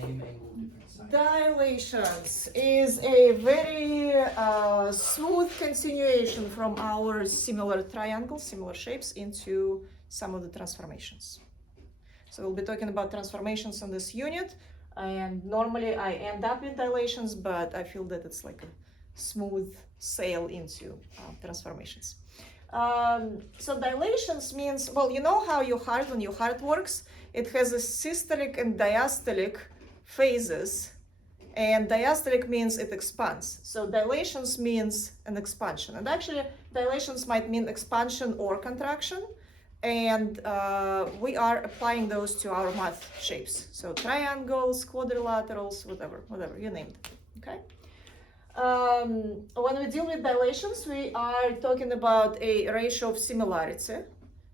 same angle, different side. Dilations is a very smooth continuation from our similar triangles, similar shapes, into some of the transformations. So we'll be talking about transformations in this unit, and normally I end up with dilations, but I feel that it's like a smooth sail into transformations. So dilations means, well, you know how your heart, when your heart works, it has a systolic and diastolic phases, and diastolic means it expands. So dilations means an expansion, and actually dilations might mean expansion or contraction, and we are applying those to our math shapes. So triangles, quadrilaterals, whatever you name it, okay? When we deal with dilations, we are talking about a ratio of similarity,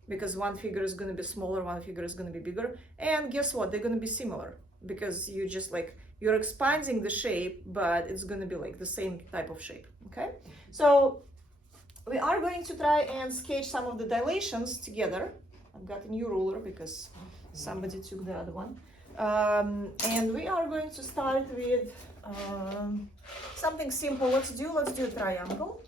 because one figure is going to be smaller, one figure is going to be bigger, and guess what? They're going to be similar, because you just like, you're expanding the shape, but it's going to be like the same type of shape, okay? So we are going to try and sketch some of the dilations together. I've got a new ruler because somebody took the other one. And we are going to start with something simple. Let's do a triangle.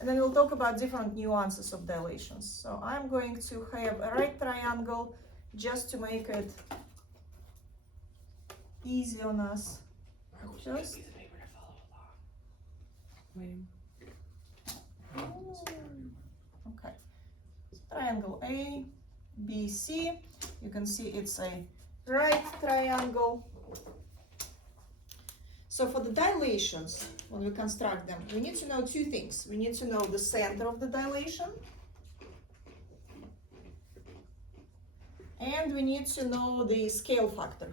And then we'll talk about different nuances of dilations. So I'm going to have a right triangle just to make it easy on us. Just okay. Triangle A, B, C. You can see it's a right triangle. So for the dilations, when we construct them, we need to know two things. We need to know the center of the dilation, and we need to know the scale factor.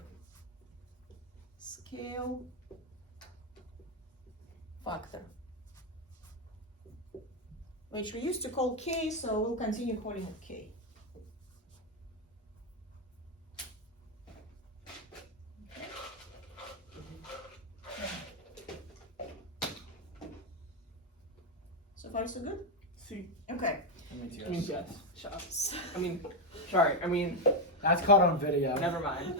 Scale factor, which we used to call K, so we'll continue calling it K. So far, so good? See. Okay. I mean, yes. Shut up. I mean, sorry. I mean, That's caught on video. never mind.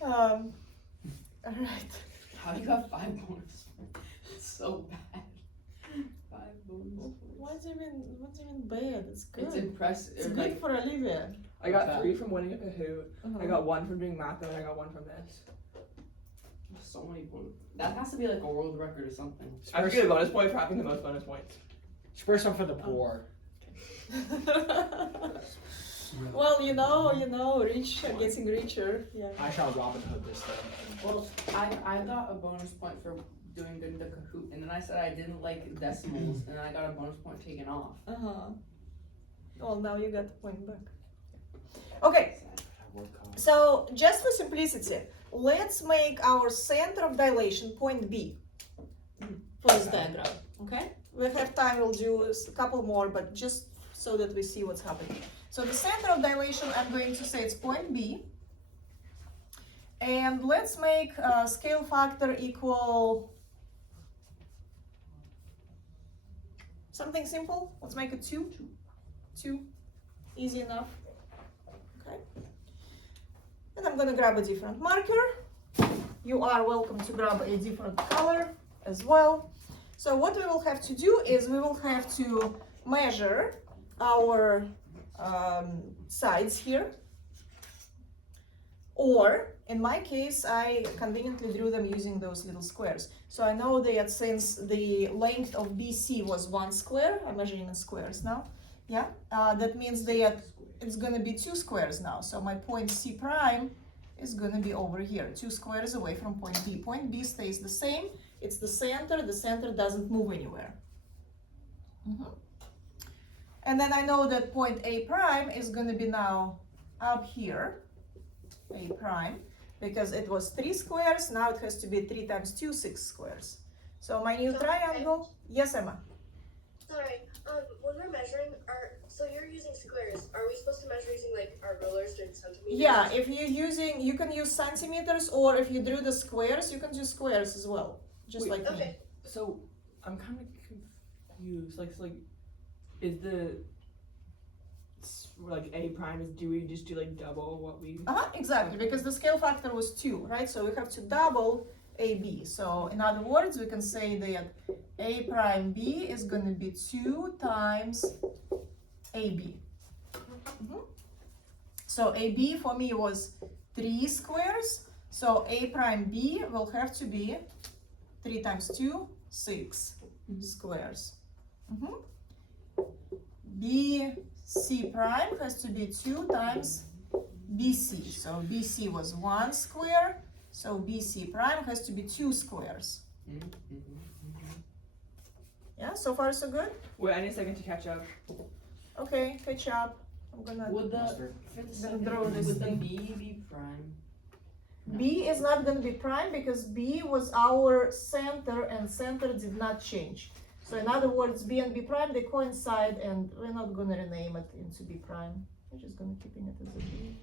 All right. How do you have 5 bonus? It's so bad. 5 bonus. What's even bad? It's good. It's impressive. It's good Like, for Olivia. I got 3 from winning a Kahoot. Uh-huh. I got 1 from doing math, and I got 1 from this. So many points. That has to be like a world record or something. I should get a bonus point for having the most bonus points. Spare some for the poor. Well, you know, rich are getting richer. Yeah. I shall Robin Hood this thing. Well, I got a bonus point for doing good in the Kahoot, and then I said I didn't like decimals, and then I got a bonus point taken off. Well, now you got the point back. Okay. So just for simplicity, let's make our center of dilation point B for this diagram. Okay. We have time. We'll do a couple more, but just so that we see what's happening. So the center of dilation, I'm going to say it's point B. And let's make scale factor equal something simple. Let's make it 2. 2. Easy enough. Okay. And I'm going to grab a different marker. You are welcome to grab a different color as well. So what we will have to do is we will have to measure our sides here, or in my case I conveniently drew them using those little squares. So I know that since the length of BC was 1 square, I'm measuring in squares now, yeah, that means that it's going to be 2 squares now. So my point C prime is going to be over here, 2 squares away from point B. Point B stays the same. It's the center doesn't move anywhere. And then I know that point A prime is going to be now up here, A prime, because it was 3 squares, now it has to be 3 times 2, 6 squares. So my new triangle, yes, Emma? Sorry, when we're measuring, so you're using squares, are we supposed to measure using like our rulers doing centimeters? Yeah, if you're using, you can use centimeters, or if you drew the squares, you can do squares as well, just like me. Okay. So I'm kind of confused. Like, is the like A prime is, do we just do like double what we? Exactly, because the scale factor was 2, right? So we have to double AB. So in other words, we can say that A prime B is going to be 2 times AB. So AB for me was 3 squares. So A prime B will have to be 3 times 2, 6 squares. BC prime has to be 2 times BC. So BC was 1 square. So BC prime has to be 2 squares. Yeah, so far so good? Wait, I need a second to catch up. Okay, catch up. I'm gonna Would the Mustard. for the Then second, draw this would the thing. B be prime? B is not going to be prime because B was our center and center did not change. So in other words, B and B prime, they coincide and we're not going to rename it into B prime. We're just going to keeping it as a B.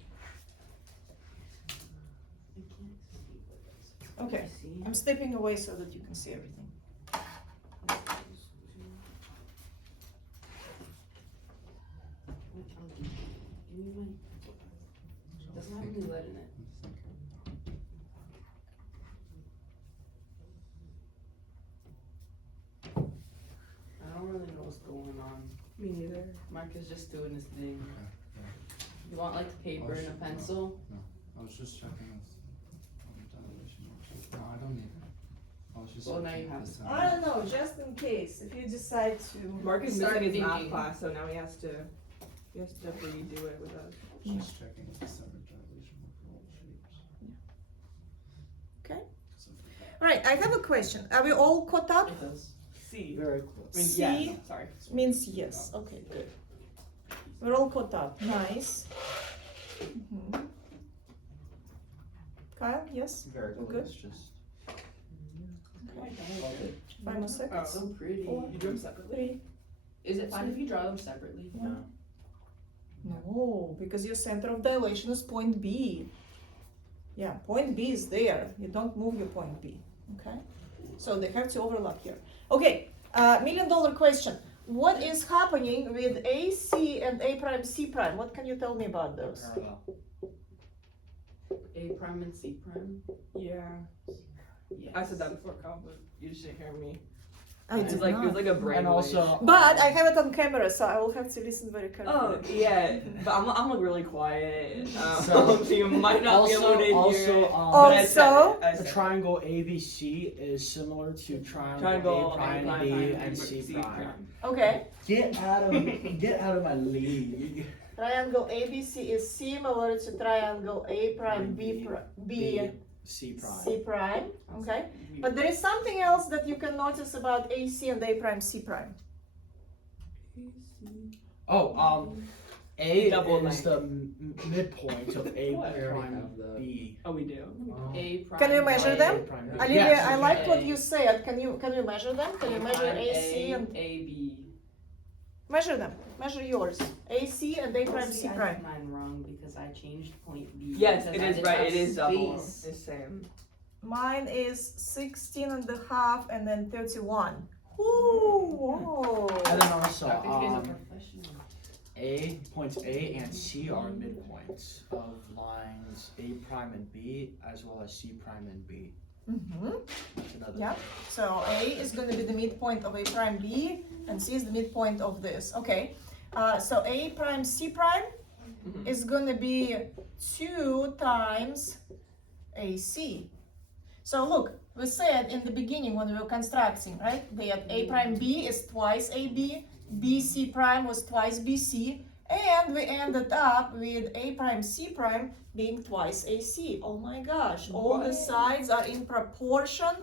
Okay, I'm stepping away so that you can see everything. Doesn't have any lead in it. I don't really know what's going on. Me neither. Mark is just doing his thing. You want like paper and a pencil? I was just checking this dilation worksheet. No, I don't need it. I was just Well, now checking you have this to. out. I don't know, just in case, if you decide to Mark is start missing his math thinking. class, so now he has to redo it with us. Just checking the center dilation for all shapes. Okay. Something like that. Right, I have a question. Are we all caught up? It does. C. Very I mean, close. C. yes. Sorry. Means yes. Okay, good. We're all caught up. Nice. Kyle, yes? Very We're close. good? Just. Okay. 5 more Oh, seconds. so pretty. 4, You do them separately? 3. Is it fine if you draw them separately? No. No, because your center of dilation is point B. Yeah, point B is there. You don't move your point B. Okay? So they have to overlap here. Okay, $1 million question. What is happening with AC and A prime C prime? What can you tell me about those? Parallel. A prime and C prime? Yeah. Yes. I said that before, Kyle, but you just didn't hear me. I It was did like not. it was like a brain. And also. But I have it on camera, so I will have to listen very carefully. Oh yeah, but I'm like really quiet, So- so you might not be able to hear. Also, it. Oh, But I said Also- it, I the said it. triangle ABC is similar to triangle Triangle A prime, A B, prime, and B, C prime. Okay. Get out of my league. Triangle ABC is similar to triangle A prime B C prime. C prime. Okay. But there is something else that you can notice about AC and A prime C prime. Oh, A Double is the midpoint of A What? prime B. Oh, we do. Oh. A prime. Can you measure A, them? A prime B. Olivia, Yes. I liked what A. you said. Can you measure them? Can you measure prime AC A, and A B. measure them? Measure yours. AC and A prime C I prime. did mine wrong because I changed point B. Yes, because it I is did right. not It is double. space. It's same. Mine is 16 and a half and then 31. Whoa. And then also, Dr. K is a professional. A points A and C are midpoints of lines A prime and B, as well as C prime and B. That's another Yeah. thing. So A is going to be the midpoint of A prime B, and C is the midpoint of this. Okay. So A prime C prime Mhm. is going to be 2 times AC. So look, we said in the beginning when we were constructing, right, that A prime B is twice AB, BC prime was twice BC, and we ended up with A prime C prime being twice AC. Oh my gosh, all the What? sides are in proportion,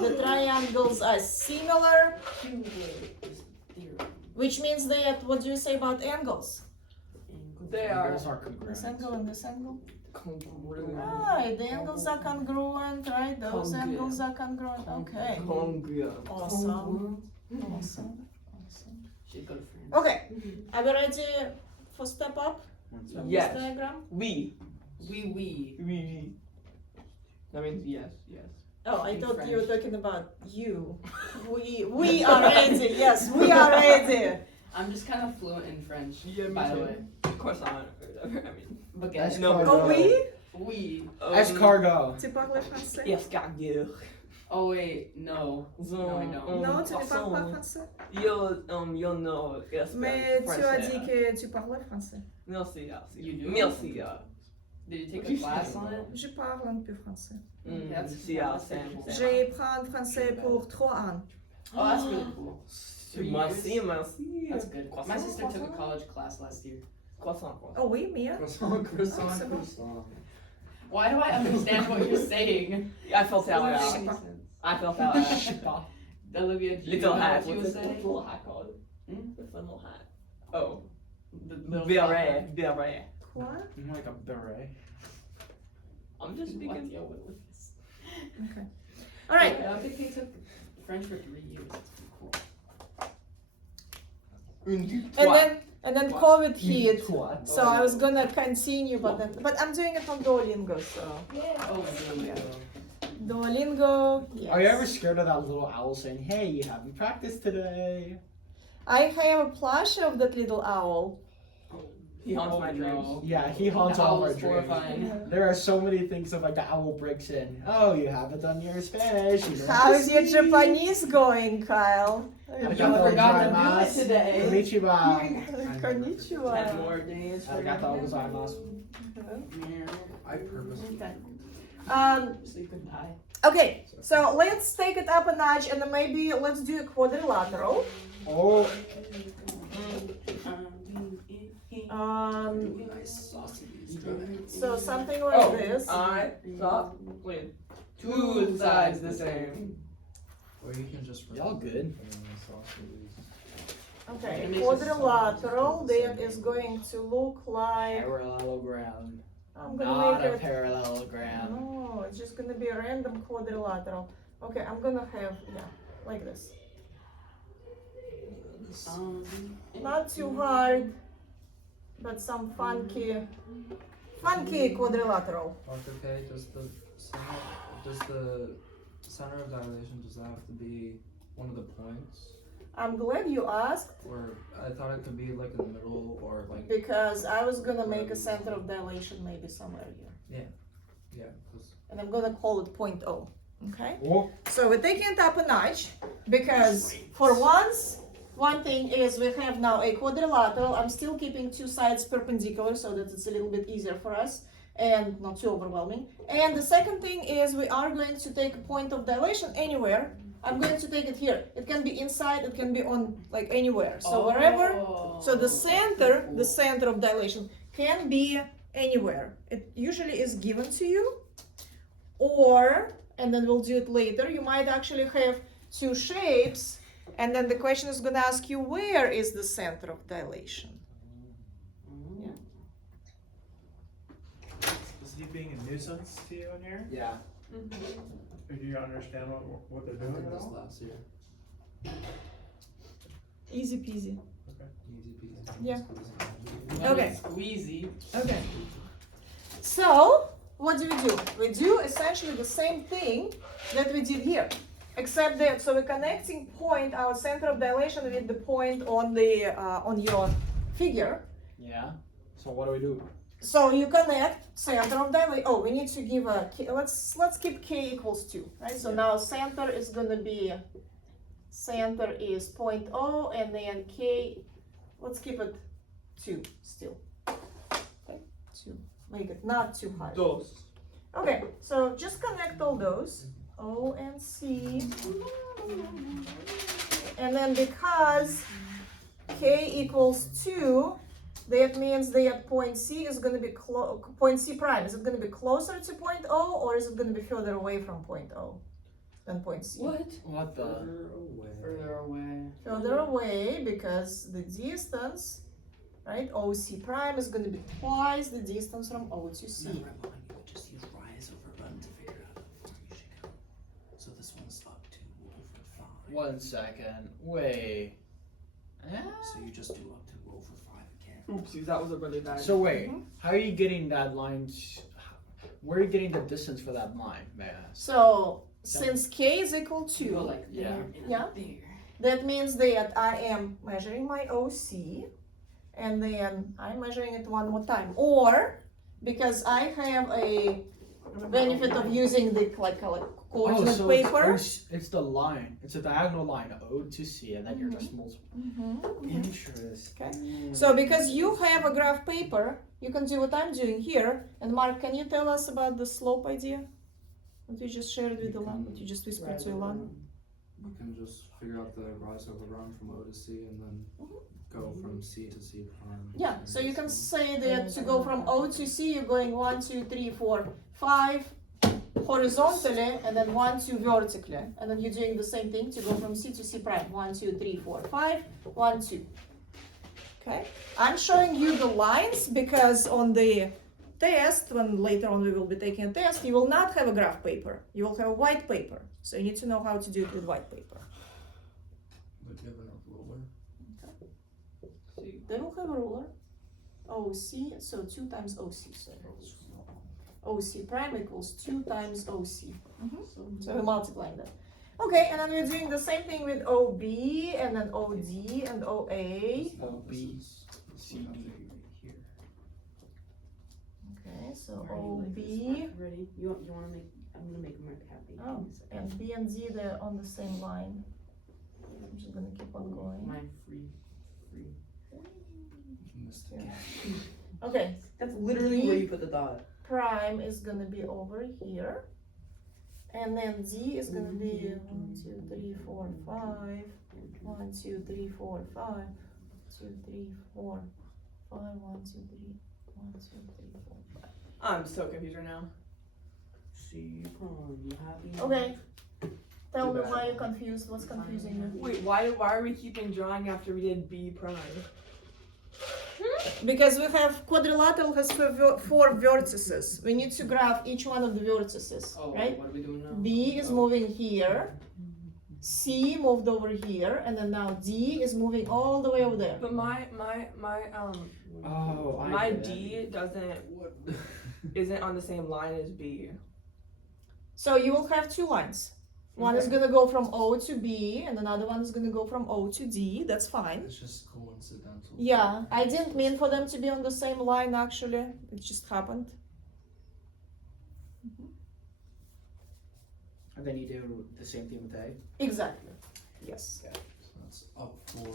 the triangles are similar, This theorem. which means that, what do you say about angles? They are Those are congruent. This angle and this angle? congruent. Right, the angles are congruent, right? Those Congruent. angles are congruent. Okay. Congruent. Awesome. Awesome. Awesome. Should go to France. Okay. Are we ready for step up? One From second. Yes. this diagram? We. We. That means yes. Yes. Oh, I In thought you were French. talking about you. We are ready. Yes, we are ready. I'm just kind of fluent in French. Yeah, me by the too. way. Croissant or whatever. I mean. Baguette. No, Escargot. Oh oui? Oui. Escargot. Tu parles français? Escargot. Oh wait, no. No, I don't. Non, tu ne parles pas français. Yo no. Mais tu as dit que tu parlais français. Merci. You do? Merci. Did you take a class on it? Je parle un peu français. That's Sam. J'ai pris français pour 3 ans. Oh, that's really cool. 3 Merci, years? merci. That's good. My sister took a college class last year. Croissant. Oh oui, Mia? Croissant, croissant, c'est bon. croissant. Why do I understand what you're saying? I felt that Doesn't out. make any sense. I felt that out. Olivia, do you Little know hat. what you What's were the saying? little hat called? Hmm? The fun little hat. Oh. The little Beret. Beret. Quoi? Like a beret. I'm just What speaking. the hell with this? Alright. I don't think they took French for 3 years. That's pretty cool. And then COVID hit. What? So I was gonna continue, but I'm doing it on Duolingo, so. Oh, really? Duolingo, yes. Are you ever scared of that little owl saying, "Hey, you haven't practiced today"? I have a plush of that little owl. He haunts my dreams. no. Yeah, he haunts The all owl of our is dreams. horrifying. There are so many things of like the owl breaks in. Oh, you haven't done your Spanish. You don't How's your speak. Japanese going, Kyle? Arigato You forgot to do it gozaimasu. today. Konnichiwa. 10 Konnichiwa. more days for Arigato gozaimasu. I purposely. So you could die. Okay, so let's take it up a notch and then maybe let's do a quadrilateral. Oh, Nice sausages. Dry. So something like this. I thought with 2 sides the same. Or you can just. y'all good? Sausages. Okay, quadrilateral that is going to look like. Parallelogram. I'm gonna Not make a it. parallelogram. No, it's just gonna be a random quadrilateral. Okay, I'm gonna have, like this. Not too hard, but some funky quadrilateral. Dr. K, does the center of dilation, does that have to be one of the points? I'm glad you asked Or I thought it could be like in the middle or like, because I was gonna make a center of dilation maybe somewhere here. yeah, 'cause And I'm gonna call it point O. Okay? Oh, So we're taking it up a notch because for once, one thing is we have now a quadrilateral. I'm still keeping 2 sides perpendicular so that it's a little bit easier for us and not too overwhelming. And the second thing is we are going to take a point of dilation anywhere. I'm going to take it here. It can be inside, it can be on like anywhere. So wherever, so the center of dilation can be anywhere. It usually is given to you, or, and then we'll do it later, you might actually have 2 shapes, and then the question is gonna ask you where is the center of dilation. Is he being a nuisance to you in here? yeah. Or do you understand what they're I doing did at this all? last year. Easy peasy. Easy peasy. Yeah. Lemon Okay. Squeezy. Okay. So, what do? We do essentially the same thing that we did here. Except that, so we're connecting point, our center of dilation with the point on the on your figure. Yeah. So what do we do? So you connect center of dilation. Oh, we need to give a k. Let's keep k equals 2, right? So now center is gonna be point O, and then k. Let's keep it 2 still. Okay, 2. Make it not too high. Dos. Okay, so just connect all those, O and C, and then because K equals 2, that means that point C is going to be point C prime. Is it going to be closer to point O, or is it going to be further away from point O than point C? What? What the? Further away. Further away because the distance, right, OC prime is going to be twice the distance from O to C. Remember, Mom, you would just use rise over run to figure out how far you should go. So this one's up to over 5. 1 second. Wait. So you just do up to over 5 again. Oopsies, that was a really bad. So wait, how are you getting that line? Where are you getting the distance for that line, may I ask? So since K is equal You go to, like Yeah. there and Yeah. there. that means that I am measuring my OC, and then I'm measuring it one more time. Or, because I have a benefit of using the coordinate so paper. it's the line. It's a diagonal line, O to C, and then you're just multiplying. Interesting. So because you have a graph paper, you can do what I'm doing here. And Mark, can you tell us about the slope idea? What you just shared with Ilan, what you just whispered to Ilan? You can just figure out the rise over run from O to C and then go from C to C prime. Yeah, so you can say that to go from O to C, you're going 1, 2, 3, 4, 5 horizontally, and then 1, 2 vertically. And then you're doing the same thing to go from C to C prime. 1, 2, 3, 4, 5, 1, 2. Okay, I'm showing you the lines because on the test, when later on we will be taking a test, you will not have a graph paper. You will have a white paper. So you need to know how to do it with white paper. Would you have enough ruler? They will have a ruler. OC, so 2 times OC. So OC prime equals 2 times OC. So we're multiplying that. Okay, and then we're doing the same thing with OB, and then OD, and OA. OB, CD. Okay, so Already like OB, this. Ready? You want to make? I'm gonna make Mark happy. oh, and B and D, they're on the same line. I'm just gonna keep on going. Mine free. Missed Yeah. it. Okay, That's literally where you put the dot. prime is gonna be over here. And then D is gonna be 1, 2, 3, 4, 5. 1, 2, 3, 4, 5. 2, 3, 4, 5. 1, 2, 3. 1, 2, 3, 4, 5. I'm so confused right now. C prime. You happy? Okay. Tell Too me bad. why you're confused. What's confusing you? Wait, why are we keeping drawing after we did B prime? Because we have quadrilateral has 4 vertices. We need to graph each one of the vertices, Oh, right? what are we doing now? B is moving here. C moved over here, and then now D is moving all the way over there. But my Oh, my get it. D doesn't What? isn't on the same line as B. So you will have 2 lines. One is gonna go from O to B, and another one is gonna go from O to D. That's fine. It's just coincidental. Yeah, I didn't mean for them to be on the same line actually. It just happened. And then you do the same thing with A. Exactly. Yes. So that's up 4.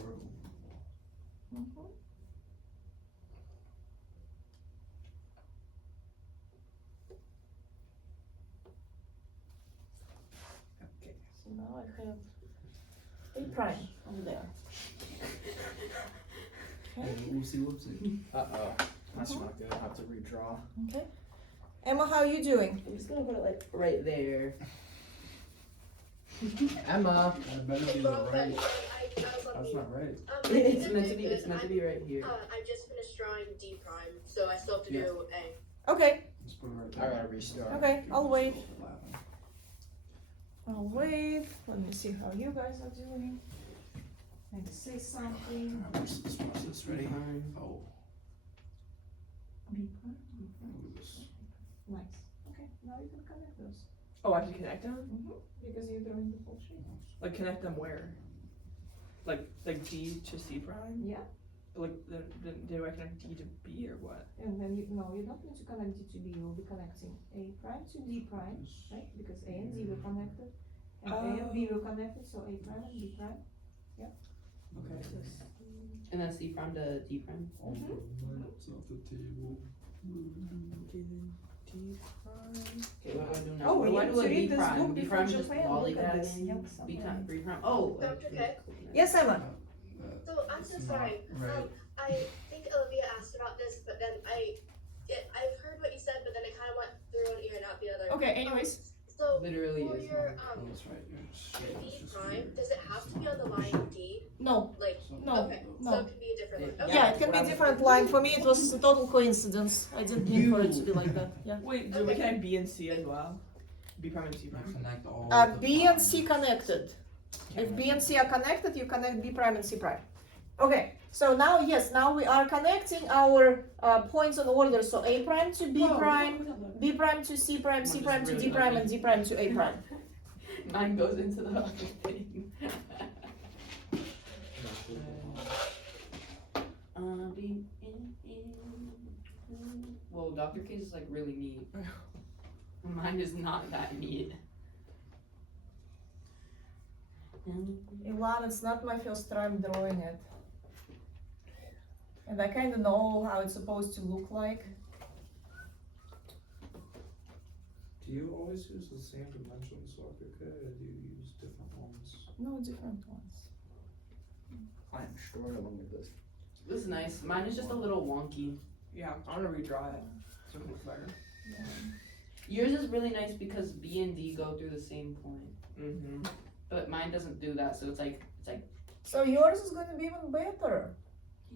Okay. So now I have A prime over there. Okay. Whoopsie whoopsie. Uh-oh. That's not good. I'll have to redraw. Okay. Emma, how are you doing? I'm just gonna put it like right there. Emma. That better be the Wrong right. button. I was on That's mute. not right. It's meant to be. It's meant to be right here. I just finished drawing D prime, so I still have to do A. Okay. Just put it right I there. gotta restart. Okay, I'll wait. Laughing. I'll wait. Let me see how you guys are doing. Maybe say something. What's this process? Ready? Prime. Oh. B prime. Move this. Nice. Okay, now you can connect those. Oh, I have to connect them? Because you're drawing the full shape. Like connect them where? Like D to C prime? Yeah. Like do I connect D to B or what? And then you don't need to connect D to B. You'll be connecting A prime to D prime, right? Because A and D were connected, and A and B were connected, so A prime and B prime. Okay. And then C prime to D prime. It's off the table. Okay, then D prime. Okay, what do I do now? Oh, What we do I need do to with read B this prime? book B before prime just Japan. Look at this. lollygagging. Yep, B somewhere. prime. Oh. Dr. K? Yes, Emma. So I'm so It's sorry. not right. I think Olivia asked about this, but then I've heard what you said, but then it kind of went through one ear and out the other. Okay. Anyways. So Literally for is your Oh, that's right. You're just your straight. D It's just prime, weird. does it have to be on the line D? No. Like No. okay, no. so it could be a different one. Okay. Yeah, it can be different line. For me, it was a total coincidence. I didn't mean for it to be like that. Yeah. Wait, do we connect B and C as well? B prime and C prime. Connect all. the B and C primes. connected. If B and C are connected, you connect B prime and C prime. Okay, so now, yes, now we are connecting our points in order. So A prime to B prime, B prime to C prime, C prime to D prime, and D prime to A prime. Mine goes into the other thing. Whoa, Dr. K's is like really neat. Mine is not that neat. Ilan, it's not my first time drawing it. And I kind of know how it's supposed to look like. Do you always use the same dimensions, Dr. K, or do you use different ones? No, different ones. I am sure to look at this. This is nice. Mine is just a little wonky. Yeah, I wanna redraw it. So it looks better. Yeah. Yours is really nice because B and D go through the same point. Mm-hmm. But mine doesn't do that, so it's like So yours is gonna be even better.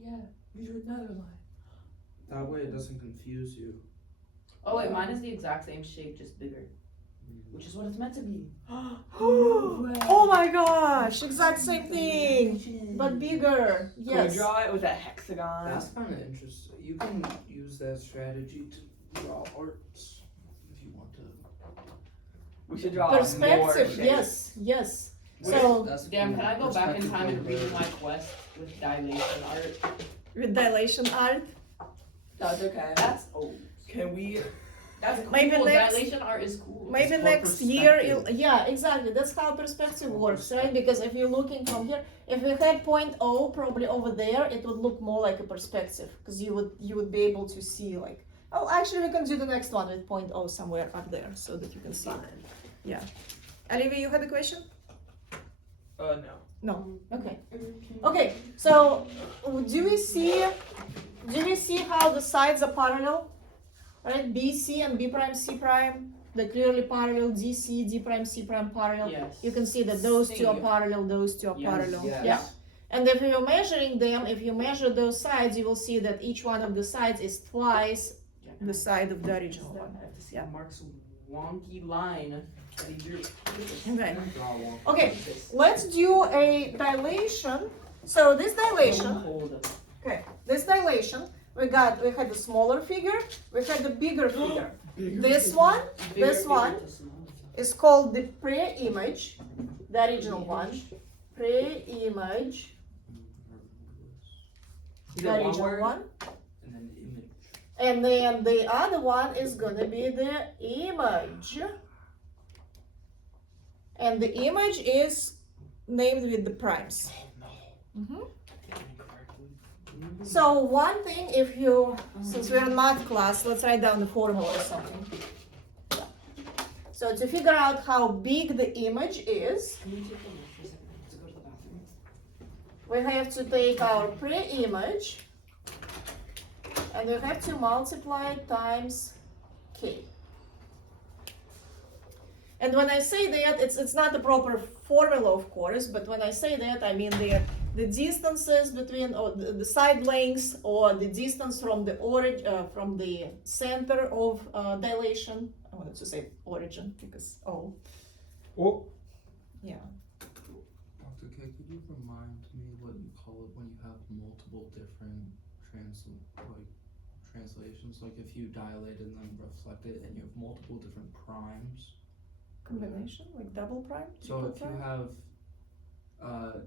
yeah, use your another line. That way it doesn't confuse you. Oh wait, mine is the exact same shape, just bigger. Which is what it's meant to be. Oh my gosh, exact same thing, but bigger. Can Yes. we draw it with a hexagon? That's kind of interesting. You can use that strategy to draw arts if you want to. We should draw more Perspective, shapes. yes, yes. Wait, So Damn, can I go back in Perspective time and over redo there. my quest with dilation art? with dilation art, That's okay. That's Can we? that's cool. Maybe next- Dilation art is cool. maybe called next year, perspective. yeah, exactly. That's how perspective works, right? Because if you're looking from here, if we had point O probably over there, it would look more like a perspective, because you would be able to see like. Oh, actually, we can do the next one with point O somewhere up there, so that you can see. Yeah. Olivia, you had a question? No. No. Okay. Okay. So, do we see how the sides are parallel? Right? BC and B prime C prime, they're clearly parallel. DC, D prime C prime parallel. Yes. You can see that those two are Singular. parallel. Those two are Yes. parallel. Yes. Yeah. And if you're measuring them, if you measure those sides, you will see that each one of the sides is twice the side of the original one. I have to see Yeah. Mark's wonky line that he drew. Okay. Draw one. Okay. Let's do a dilation. So this dilation. Hold. Okay, this dilation, we had the smaller figure, we had the bigger figure. This one is called the pre-image, the original one. Pre-image, Is the it one original word? one. And then image. And then the other one is gonna be the image. And the image is named with the primes. Mhm. So one thing, if you, since we're in math class, let's write down the formula or something. So to figure out how big the image is, Can you take a look for a second? I have to go to the bathroom. we have to take our pre-image and we have to multiply it times k. And when I say that, it's not a proper formula, of course, but when I say that, I mean the distances between, or the side lengths, or the distance from the from the center of dilation. I wanted to say origin because Oh. yeah. Dr. K, could you remind me what you call it when you have multiple different translations? Like if you dilate and then reflect it and you have multiple different primes? Combination, like double prime. So triple if you prime? have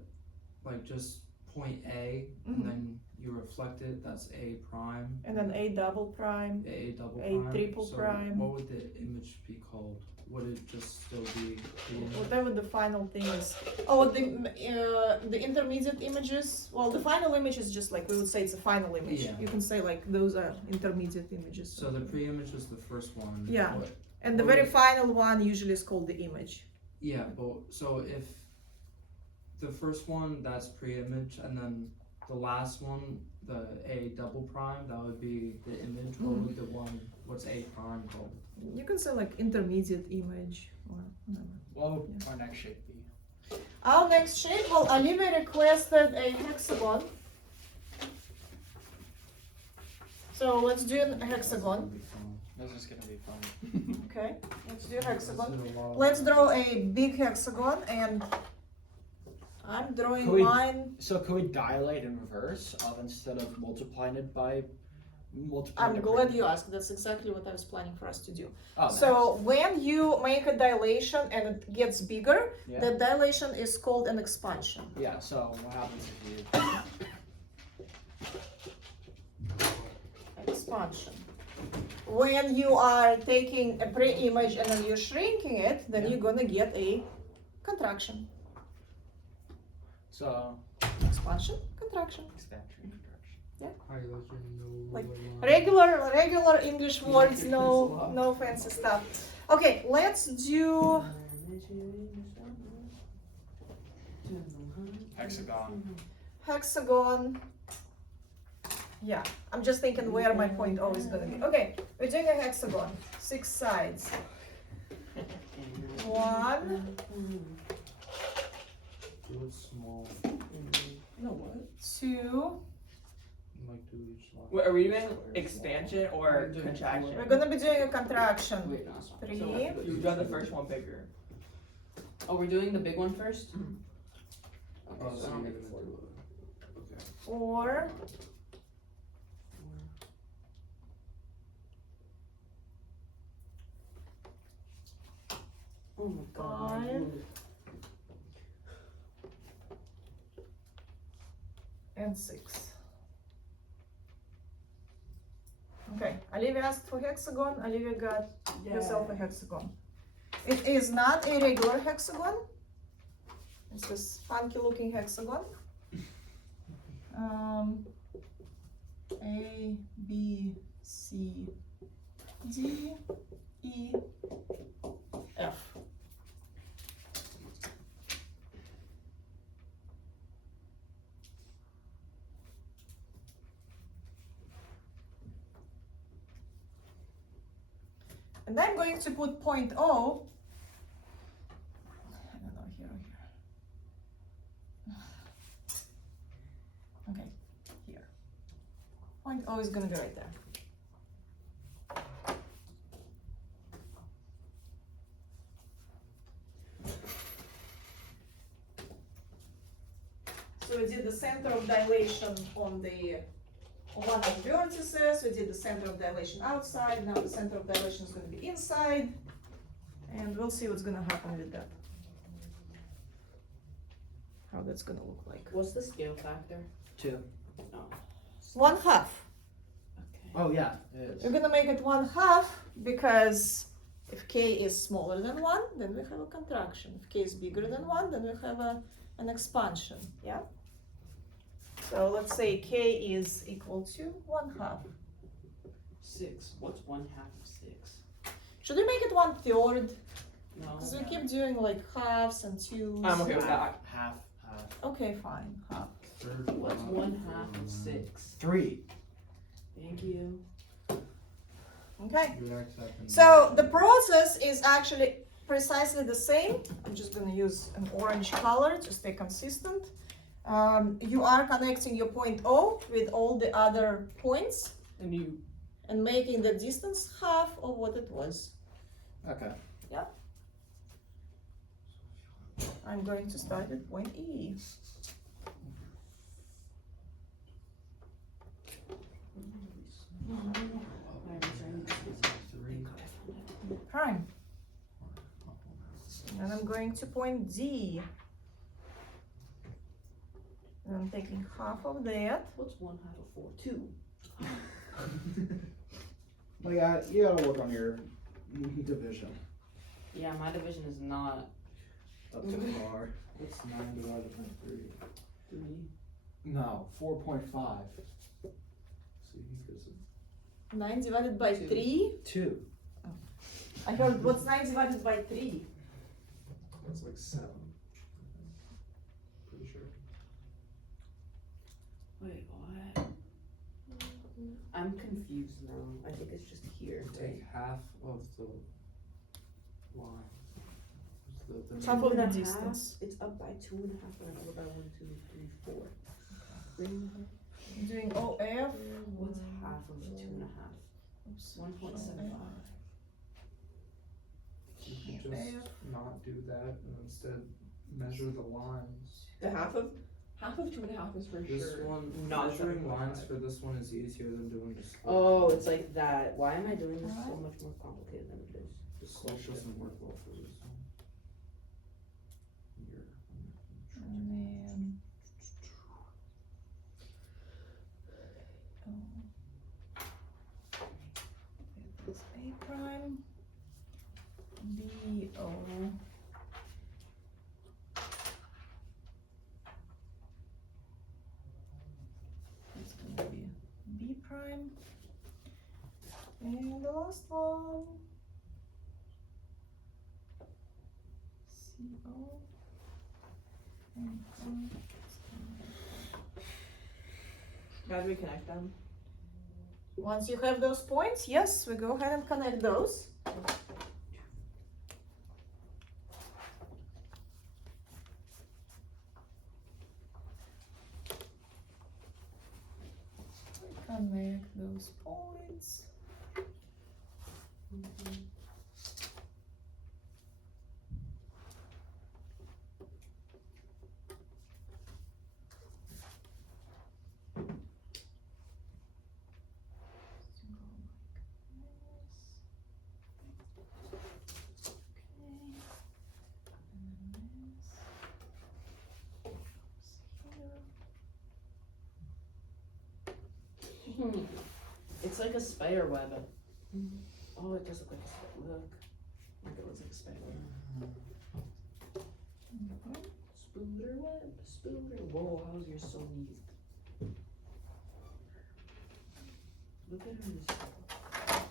like just point A Mhm. and then you reflect it, that's A prime. And then a double prime. A double A prime. triple so prime. what would the image be called? Would it just still be the image? Whatever the final thing is. Oh, the intermediate images. Well, the final image is just like we would say it's a final image. Yeah. You can say like those are intermediate images. So the pre-image is the first one. Yeah. What- And the very final one usually is called the image. Yeah, but so if the first one, that's pre-image, and then the last one, the A double prime, that would be the image. What would the one, what's A prime called? You can say like intermediate image or whatever. What would our next shape be? Our next shape, well, Olivia requested a hexagon. So let's do a hexagon. This is gonna be fun. Okay, let's do a hexagon. This is a lot. Let's draw a big hexagon, and I'm drawing Could we- mine. So could we dilate in reverse instead of multiplying it by multiplying I'm it glad by- you asked. That's exactly what I was planning for us to do. Oh, So when you make a dilation and it gets bigger, Yeah. that dilation is called an expansion. Yeah, so what happens if you expansion. When you are taking a pre-image and then you're shrinking it, then you're gonna get a contraction. So Expansion, contraction. expansion, contraction. Highlighter, no Like line. Regular English words, no fancy stuff. Okay, let's do hexagon. Yeah, I'm just thinking where my point O is gonna be. Okay, we're doing a hexagon, 6 sides. 1, Do it small. No what? 2. Like do each line. Wait, are we doing expansion or contraction? We're gonna be doing a contraction. Wait, no, it's not. 3, So you draw the first one bigger. Oh, we're doing the big one first? Mhm. Okay, Oh, so so I you're don't gonna make it 4. do it. Okay. 4, Oh my god. 5, and 6. Okay, Olivia asked for hexagon. Olivia got yourself a hexagon. It is not a regular hexagon. It's this funky looking hexagon. A, B, C, D, E, F. And I'm going to put point O, I don't know, here or here. Okay, here. Point O is gonna be right there. So we did the center of dilation on one of the vertices, we did the center of dilation outside, now the center of dilation is going to be inside, and we'll see what's going to happen with that. How that's going to look like. What's the scale factor? 2. Oh, 1/2. okay. Oh yeah, it is. We're going to make it 1/2 because if k is smaller than 1, then we have a contraction. If k is bigger than 1, then we have an expansion, yeah? So let's say k is equal to 1/2. 6. What's 1/2 of 6? Should we make it 1/3? No. Because we keep doing like halves and twos. I'm okay with that. Half. Okay, fine. Half. Third What's line. 1/2 of 6? 3. Thank you. Okay. You actually have to So the process is actually precisely the same. I'm just going to use an orange color to stay consistent. You are connecting your point O with all the other points and making the distance half of what it was. Okay. I'm going to start with point E. Prime. And I'm going to point D. And I'm taking half of that. What's 1/2 of 4? 2. Well, yeah, you gotta work on your division. Yeah, my division is not Up to par. It's 9 divided by 3. 3. No, 4.5. See, because 9 divided by Two. 3. 2. I heard, what's 9 divided by 3? that's like 7. Pretty sure. Wait, what? I'm confused now. I think it's just here. Take half of the line. The Half of the 2.5. distance. It's up by 2.5 and over by 1, 2, 3, 4. Bring I'm doing OF. What's half of 2.5? Oops. 1.75. You can just not do that and instead measure the lines. The half of 2.5 is for This sure. one, not measuring 7.5. lines for this one is easier than doing the slope. Oh, it's like that. Why am I doing this so much more complicated than it is? The slope doesn't work well for this one. Here. And then. BO. It's gonna be B prime. And the last one. CO. And How do we connect them? once you have those points, yes, we go ahead and connect those. Connect those points. It's like a spider web. Oh, it does look like a spider. Look. Like it looks like a spider web. Spooder web. Spooder. Whoa, how's yours so neat? Look at hers.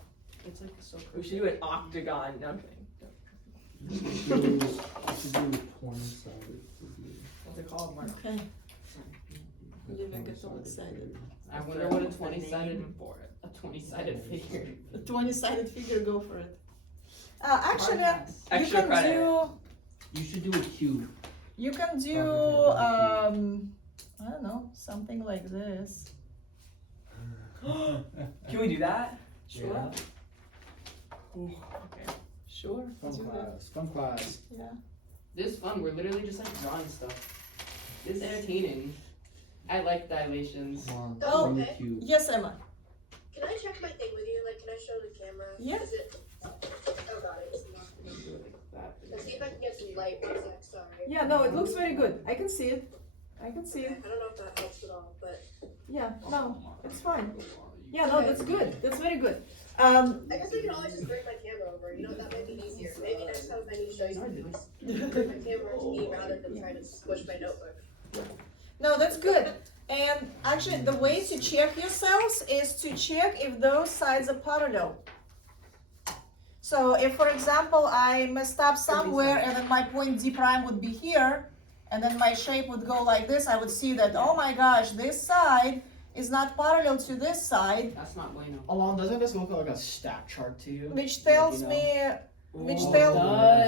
It's like so We should do an octagon. No, I'm kidding. You should do 20-sided figure. What's it called, Mark? Okay. The Didn't get so 20-sided excited. figure. I wonder what a What's the 20-sided name for it? a 20-sided figure. A 20-sided figure, go for it. Actually, Hard you Extra can credit. do. You should do a cube. You can do. I don't know, something like this. Can we do that? Sure. Yeah. Okay. Sure. Fun do that. class. Fun class. Yeah. This is fun. We're literally just like drawing stuff. This is entertaining. I like dilations. Come on, Oh, bring the okay. cube. Yes, Emma. Can I check my thing with you? Like, can I show the camera? Yeah. Is it? Oh god, it's not. Do it like that. Let's see if I can get some light. One sec, sorry. Yeah, no, it looks very good. I can see it. I can see Okay, it. I don't know if that helps at all, but Yeah, no, it's fine. Yeah, no, that's good. That's very good. I guess I can always just bring my camera over. You know, that might be easier. Maybe next time if I need to show you something, just bring my camera to me rather than trying to squish my notebook. No, that's good. And actually, the way to check yourselves is to check if those sides are parallel. So if, for example, I messed up somewhere and then my point D prime would be here, and then my shape would go like this, I would see that, oh my gosh, this side is not parallel to this side, That's not bueno. Alon, doesn't this look like a stat chart to you? which tells Like, you know? me, which Oh, tell- it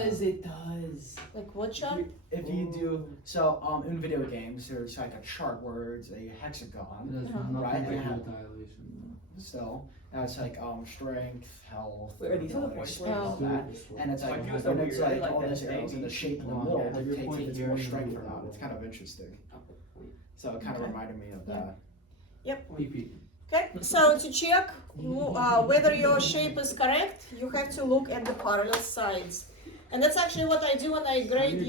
does. It does. like what chart? If you do so, in video games, there's like a chart where it's a It hexagon. has Uh-huh. nothing Right, to do and with dilation. So that's like strength, health, Wait, are these all the ability, points? speed, all that. And it's Like, like it was when so it's weird, like like all that these arrows in the thing. shape in the No, middle yeah, dictates your if point it's here more and strength your or not. middle. It's kind of interesting. Upper point. So it kind of Okay. reminded me of Yeah. that. PP. Okay, so to check whether your shape is correct, you have to look at the parallel sides. And that's actually what I do when I grade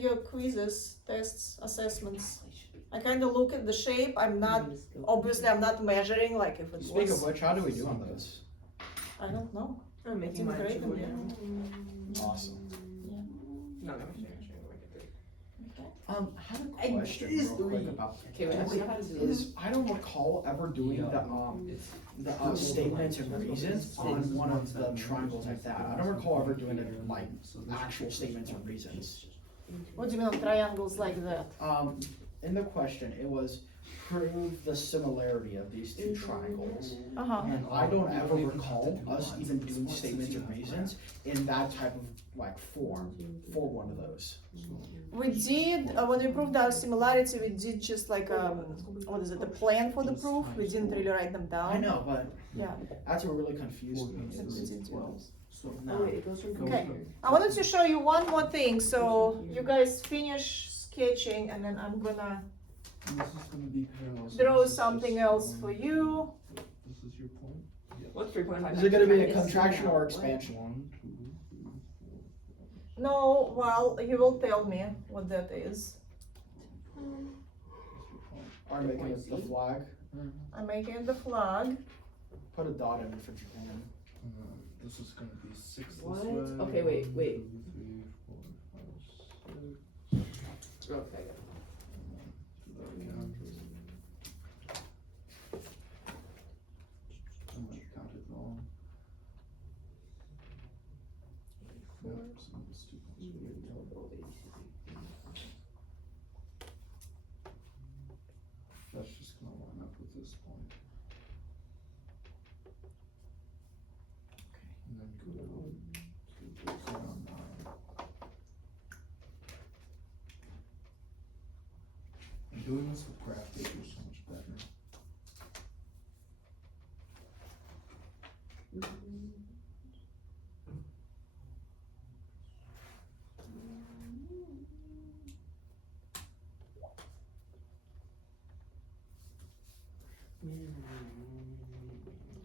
your quizzes, tests, assessments. I kind of look at the shape. I'm not measuring like if it Speaking was. of which, how do we do on those? I don't know. I'm making mine Great, too. yeah. Awesome. No, I'm sharing. I have a I- question it is real quick three. about Okay, wait, I see how to do this. is I don't recall ever doing the statements and reasons on one of the triangles like that. I don't recall ever doing it like actual statements and reasons. What do you mean on triangles like that? In the question, it was prove the similarity of these two triangles. Uh-huh. And I don't ever recall us even doing statements and reasons in that type of like form for one of those. We did, when we proved our similarity, we did just like, what is it, the plan for the proof. We didn't really write them down. I know, but Yeah. that's what really confused me. We did do those. So Oh now, wait, it goes from Okay. here. I wanted to show you one more thing, so you guys finish sketching and then I'm gonna this is gonna be parallel. so draw this is something just else one- for you. This is your point? What's 3.5? Is it gonna be a It's contraction or what? expansion? 1, 2, 3, 4. No, well, you will tell me what that is. Are making it the flag? I'm making the flag. Put a dot in it for Japan. This is gonna be 6 What? this way. Okay, wait. 1, 2, 3, 4, 5, 6. Okay. Do that again. I might have counted wrong. Yep, some of the stupid ones we did. That's just gonna line up with this point. And then go down to around 9. And doing this with graph paper is so much better.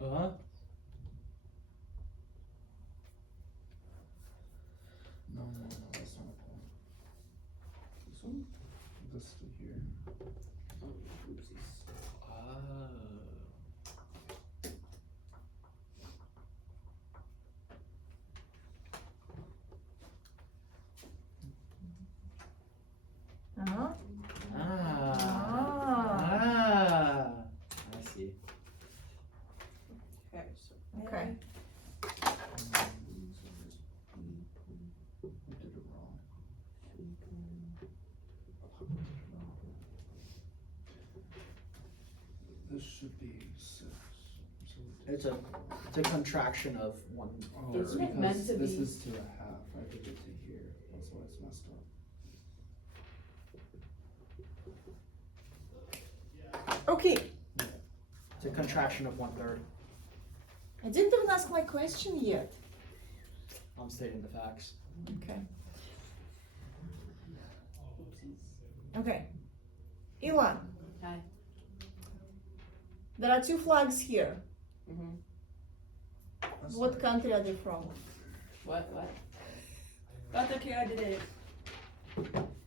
Uh-huh. No, that's not a point. This one? This to here. Oh, oopsies. Uh-huh. I see. Okay, so Okay. We did it wrong. This should be 6. So It's a contraction of 1. Oh, Isn't it because meant to this be- is to a half. I did it to here. That's why it's messed up. Okay. It's a contraction of 1/3. I didn't even ask my question yet. I'm stating the facts. Okay. Oopsies. Okay. Ilan, Hi. there are 2 flags here. Mm-hmm. That's What like- country are they from? What? That's okay, I did it.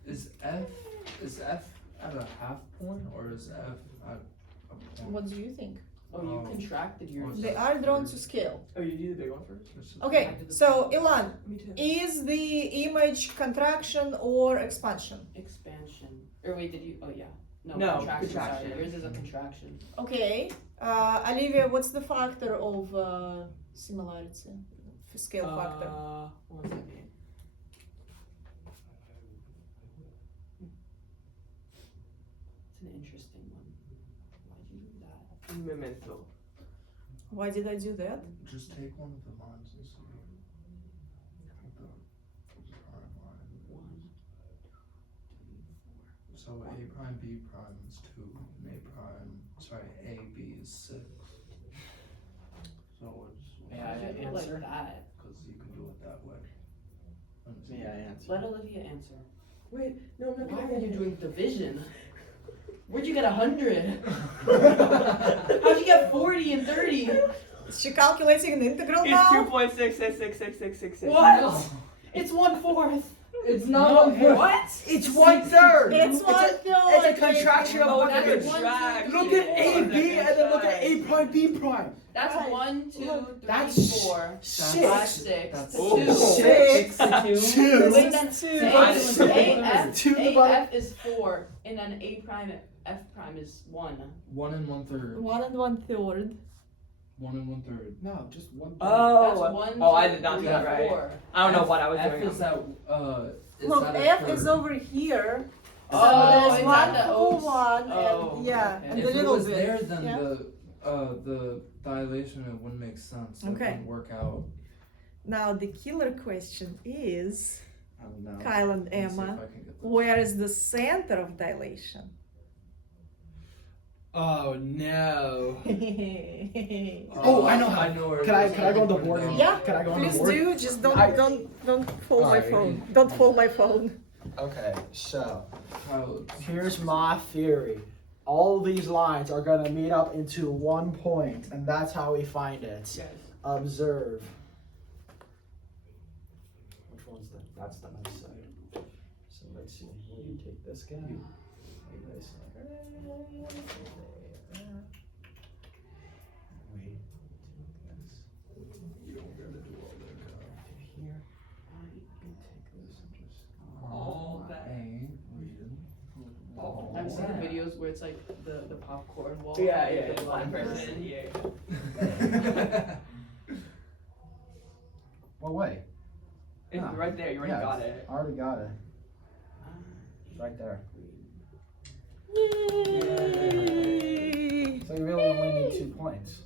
Is F at a half point or is F at a point? What do you think? Oh, you Oh. contracted yours. They are drawn to scale. oh, you do the big one first? This is- Okay, so Ilan, Me too. is the image contraction or expansion? Expansion. Or wait, did you? Oh yeah. No, No, contraction. contraction. Sorry, yours is a contraction. Okay. Olivia, what's the factor of similarity? Scale factor. 1 second. It's an interesting one. Why'd you do that? Memento. Why did I do that? Just take one of the lines and see. Take the prime line. 1, 2, 3, 4. So A prime B prime is 2, and A B is 6. So it's May Why'd you I do it like answer? that? because you can do it that way. May I answer? Let Olivia answer. Wait, no, I'm not Why gonna are you do doing division? Where'd you get 100? How'd you get 40 and 30? Is she calculating an integral It's now? 2.6666666. What? It's 1/4. It's not one What? It's 1/3. It's 1/3. It's a contraction of Oh, 1 that's third. a contraction. Look at A, B, and then look at A prime, B prime. That's Right. 1, 2, 3, That's 4, 6. 5, 6 That's to Oh. 2. 6 to 2. Wait, then AF, Two to the bottom. AF is 4, and then A prime, F prime is 1. 1 and 1/3. 1 and 1/3. 1 and 1/3. No, just 1 That's Oh, 1, oh, 2, I did not do 3, that right. 4. I don't know what I was F doing. is at Look, at a F is third. over here. So Oh, there's it's one at the full O's. one, Oh, and yeah, okay. and If a it little was bit. there, then yeah. the dilation it wouldn't make sense. It Okay. wouldn't work out. Now the killer question is, I don't know. Kyle and Let me see if Emma, I can get this. where is the center of dilation? Oh no. Oh, I know how. I know where. Can it I is. can I go on the put it board? down. Yeah, Can I go on the Please board? do. Just don't I- don't fold my Alright. phone. Don't fold my phone. Okay, so Kyle, here's my theory. All these lines are gonna meet up into one point, and that's how we find it. Yes. Observe. Which one's the? That's the nice side. So let's see. Will you take this guy? Take this. Wait. Take this. You see the videos where it's like the popcorn wall? Yeah, with yeah, the yeah. blind Blind person. person. Yeah. What way? It's Ah, right there. You already yeah, got it. I already got it. It's right there. Yay! So you really only need 2 points.